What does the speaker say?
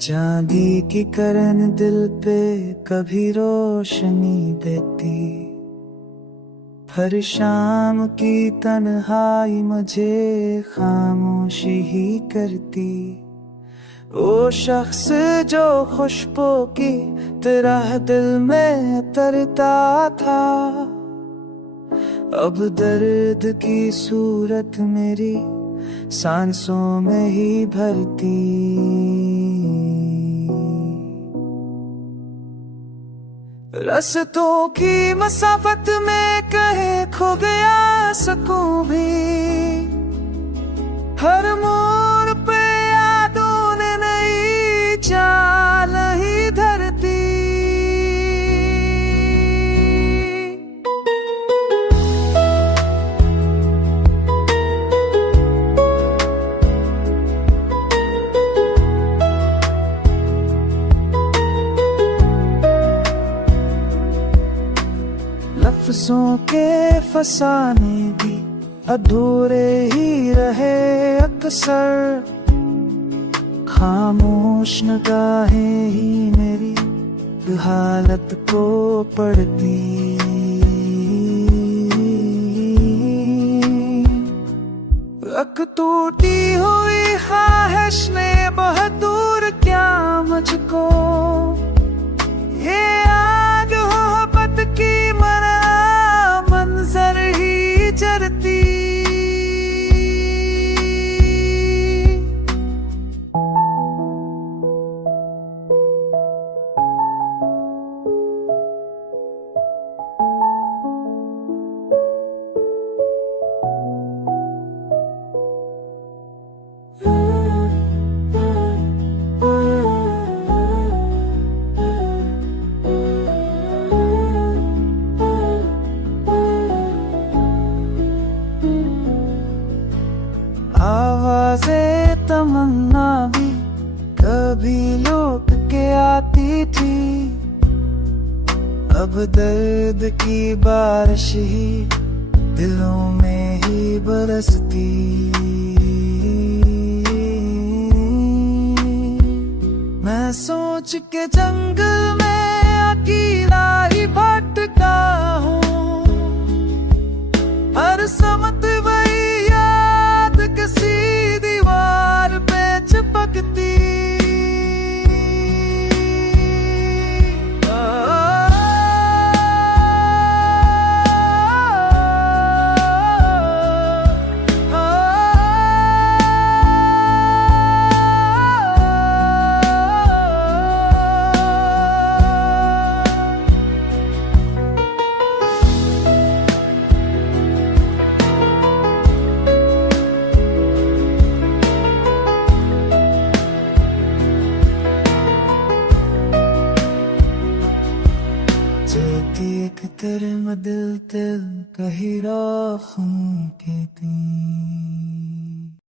चांदी की करन दिल पे कभी रोशनी देती, हर शाम की तन्हाई मुझे खामोशी ही करती। वो शख्स जो खुशबू की तरह दिल में तरता था, अब दर्द की सूरत मेरी सांसों में ही भरती। रास्तों की मसाफत में कहीं खो गया सकूं भी, हर मोड़ पे यादों ने नई चाल ही धरती। लफ्ज़ों के फसाने भी अधूरे ही रहे अक्सर, खामोश निगाहें ही मेरी हालत को पढ़ती। एक टूटी हुई ख्वाहिश ने बहुत दूर क्या मुझको, ये आग मोहब्बत की मना मंजर ही जरती। आवाज़ें तमन्ना भी कभी लौट के आती थी, अब दर्द की बारिश ही दिलों में ही बरसती। मैं सोच के जंगल में अकेला ही भटका हूँ, हर समत वही किसी दीवार पे चिपकती। एक तेरे में दिल कही राखूं कहती।